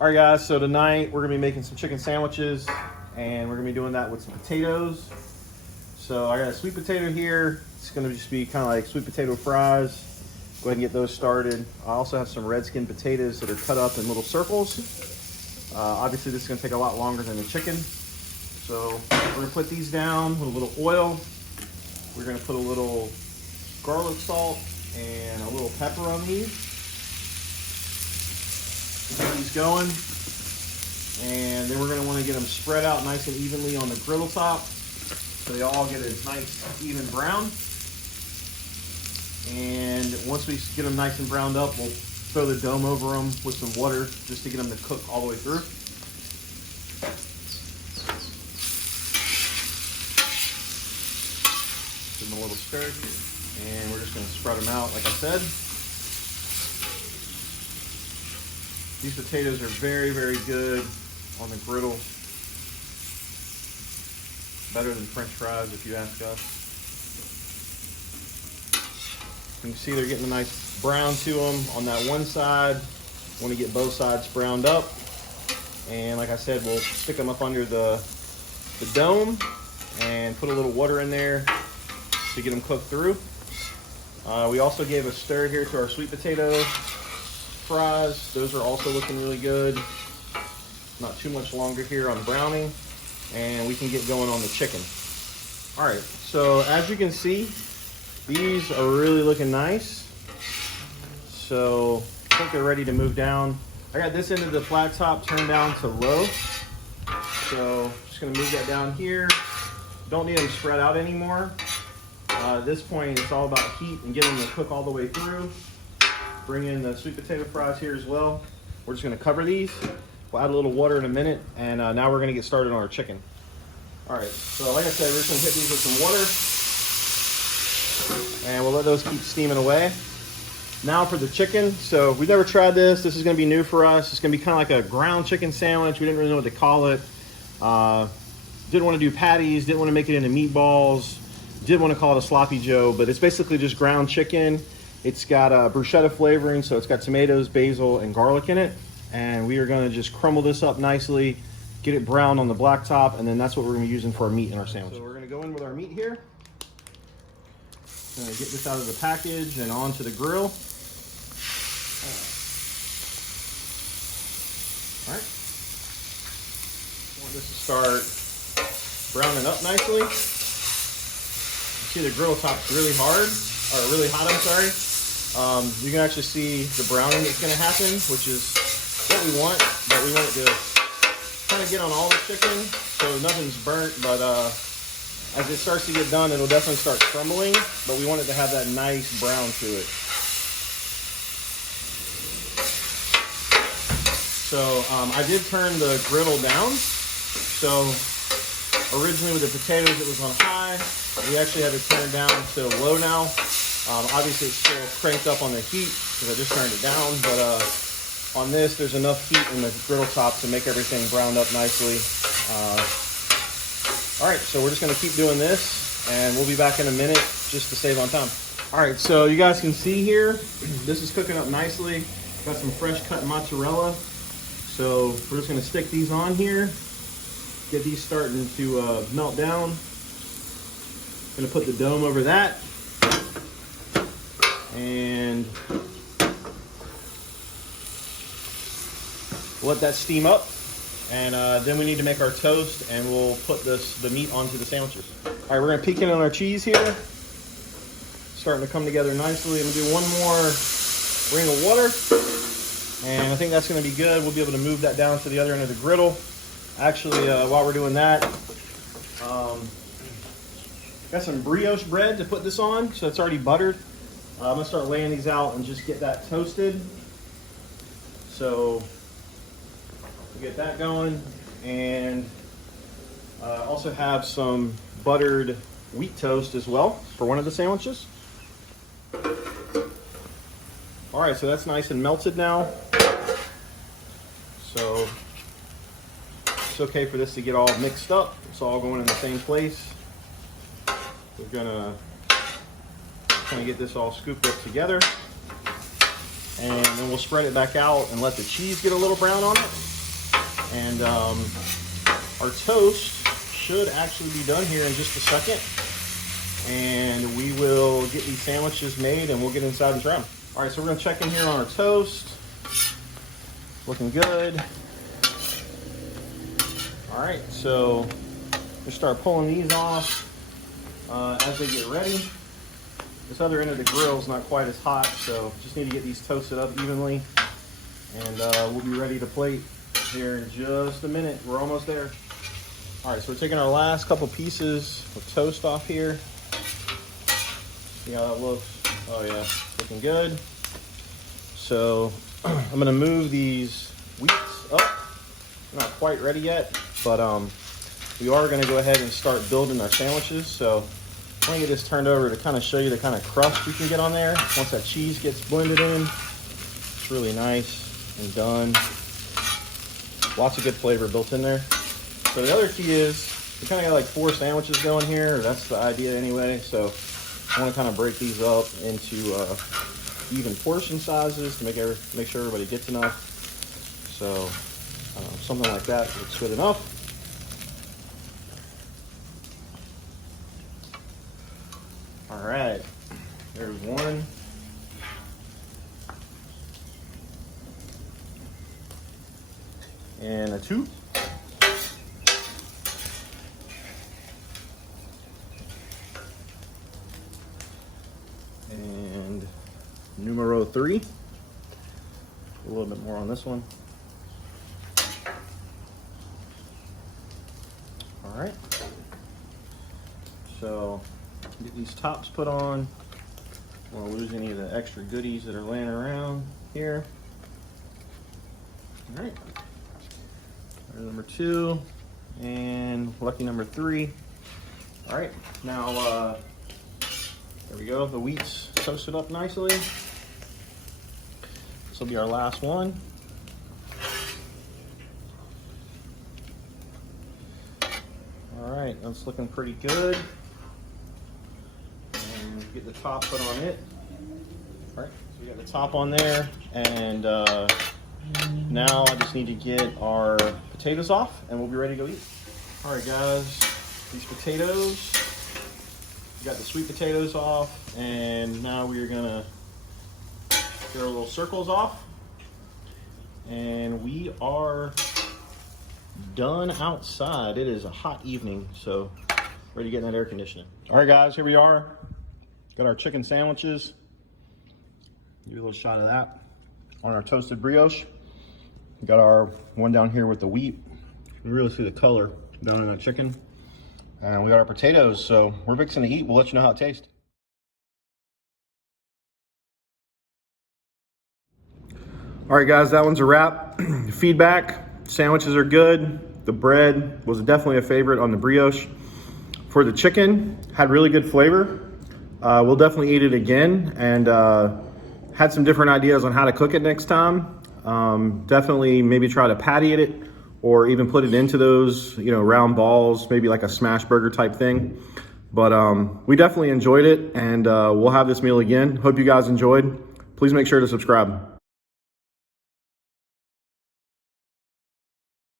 All right, guys, so tonight we're gonna be making some chicken sandwiches, and we're gonna be doing that with some potatoes. So I got a sweet potato here. It's gonna just be kind of like sweet potato fries. Go ahead and get those started. I also have some red skin potatoes that are cut up in little circles. Obviously this is gonna take a lot longer than the chicken. So we're gonna put these down with a little oil. We're gonna put a little garlic salt and a little pepper on these. Get these going, and then we're going to want to get them spread out nice and evenly on the griddle top so they all get a nice even brown. And once we get them nice and browned up, we'll throw the dome over them with some water just to get them to cook all the way through. Give them a little stir, and we're just going to spread them out like I said. These potatoes are very, very good on the griddle. Better than French fries, if you ask us. You can see they're getting a nice brown to them on that one side. Want to get both sides browned up. And like I said, we'll stick them up under the dome and put a little water in there to get them cooked through. We also gave a stir here to our sweet potato fries. Those are also looking really good. Not too much longer here on browning, and we can get going on the chicken. All right, so as you can see, these are really looking nice. So I think they're ready to move down. I got this end of the flat top turned down to low. So just gonna move that down here. Don't need them spread out anymore. At this point, it's all about heat and getting them to cook all the way through. Bring in the sweet potato fries here as well. We're just gonna cover these. We'll add a little water in a minute, and now we're gonna get started on our chicken. All right, so like I said, we're just gonna hit these with some water, and we'll let those keep steaming away. Now for the chicken. So we've never tried this. This is gonna be new for us. It's gonna be kind of like a ground chicken sandwich. We didn't really know what to call it. Didn't want to do patties, didn't want to make it into meatballs, didn't want to call it a sloppy joe, but it's basically just ground chicken. It's got bruschetta flavoring, so it's got tomatoes, basil, and garlic in it. And we are gonna just crumble this up nicely, get it brown on the black top, and then that's what we're gonna be using for our meat in our sandwich. So we're gonna go in with our meat here. Gonna get this out of the package and onto the grill. All right. Want this to start browning up nicely. You see the grill top's really hard, or really hot, I'm sorry. You can actually see the browning that's going to happen, which is what we want, but we want it to kind of get on all the chicken so nothing's burnt, but as it starts to get done, it'll definitely start crumbling, but we want it to have that nice brown to it. So I did turn the griddle down. So originally with the potatoes, it was on high. We actually have it turned down to low now. Obviously it's still cranked up on the heat because I just turned it down, but on this there's enough heat in the griddle top to make everything browned up nicely. All right, so we're just gonna keep doing this, and we'll be back in a minute just to save on time. All right, so you guys can see here, this is cooking up nicely. Got some fresh cut mozzarella. So we're just gonna stick these on here, get these starting to melt down. Gonna put the dome over that. And let that steam up, and then we need to make our toast, and we'll put the meat onto the sandwiches. All right, we're gonna peek in on our cheese here. Starting to come together nicely. I'm gonna do one more ring of water, and I think that's gonna be good. We'll be able to move that down to the other end of the griddle. Actually, while we're doing that, got some brioche bread to put this on, so it's already buttered. I'm gonna start laying these out and just get that toasted. So we'll get that going, and also have some buttered wheat toast as well for one of the sandwiches. All right, so that's nice and melted now. So it's okay for this to get all mixed up. It's all going in the same place. We're gonna kind of get this all scooped up together. And then we'll spread it back out and let the cheese get a little brown on it. And our toast should actually be done here in just a second. And we will get these sandwiches made and we'll get inside and try them. All right, so we're gonna check in here on our toast. Looking good. All right, so we start pulling these off as they get ready. This other end of the grill is not quite as hot, so just need to get these toasted up evenly. And we'll be ready to plate here in just a minute. We're almost there. All right, so we're taking our last couple pieces of toast off here. See how that looks? Oh yeah, looking good. So I'm gonna move these wheats up. Not quite ready yet, but we are gonna go ahead and start building our sandwiches. So I'm gonna get this turned over to kind of show you the kind of crust you can get on there. Once that cheese gets blended in, it's really nice and done. Lots of good flavor built in there. So the other key is, we kind of got like 4 sandwiches going here. That's the idea anyway. So I want to kind of break these up into even portion sizes to make sure everybody gets enough. So something like that looks good enough. All right, there's one. And a 2. And numero 3. A little bit more on this one. All right. So get these tops put on. Don't want to lose any of the extra goodies that are laying around here. All right. There's number 2 and lucky number 3. All right, now there we go. The wheat's toasted up nicely. This will be our last one. All right, that's looking pretty good. And get the top put on it. All right, so we got the top on there, and now I just need to get our potatoes off and we'll be ready to go eat. All right guys, these potatoes, we got the sweet potatoes off, and now we're gonna get our little circles off, and we are done outside. It is a hot evening, so ready to get in that air conditioning. All right guys, here we are. Got our chicken sandwiches. Give you a little shot of that on our toasted brioche. We got our one down here with the wheat. You can really see the color down in that chicken. And we got our potatoes, so we're fixing to eat. We'll let you know how it tastes. All right guys, that one's a wrap. Feedback, sandwiches are good. The bread was definitely a favorite on the brioche. For the chicken, had really good flavor. We'll definitely eat it again, and had some different ideas on how to cook it next time. Definitely maybe try to patty it or even put it into those, round balls, maybe like a smash burger type thing. But we definitely enjoyed it, and we'll have this meal again. Hope you guys enjoyed. Please make sure to subscribe.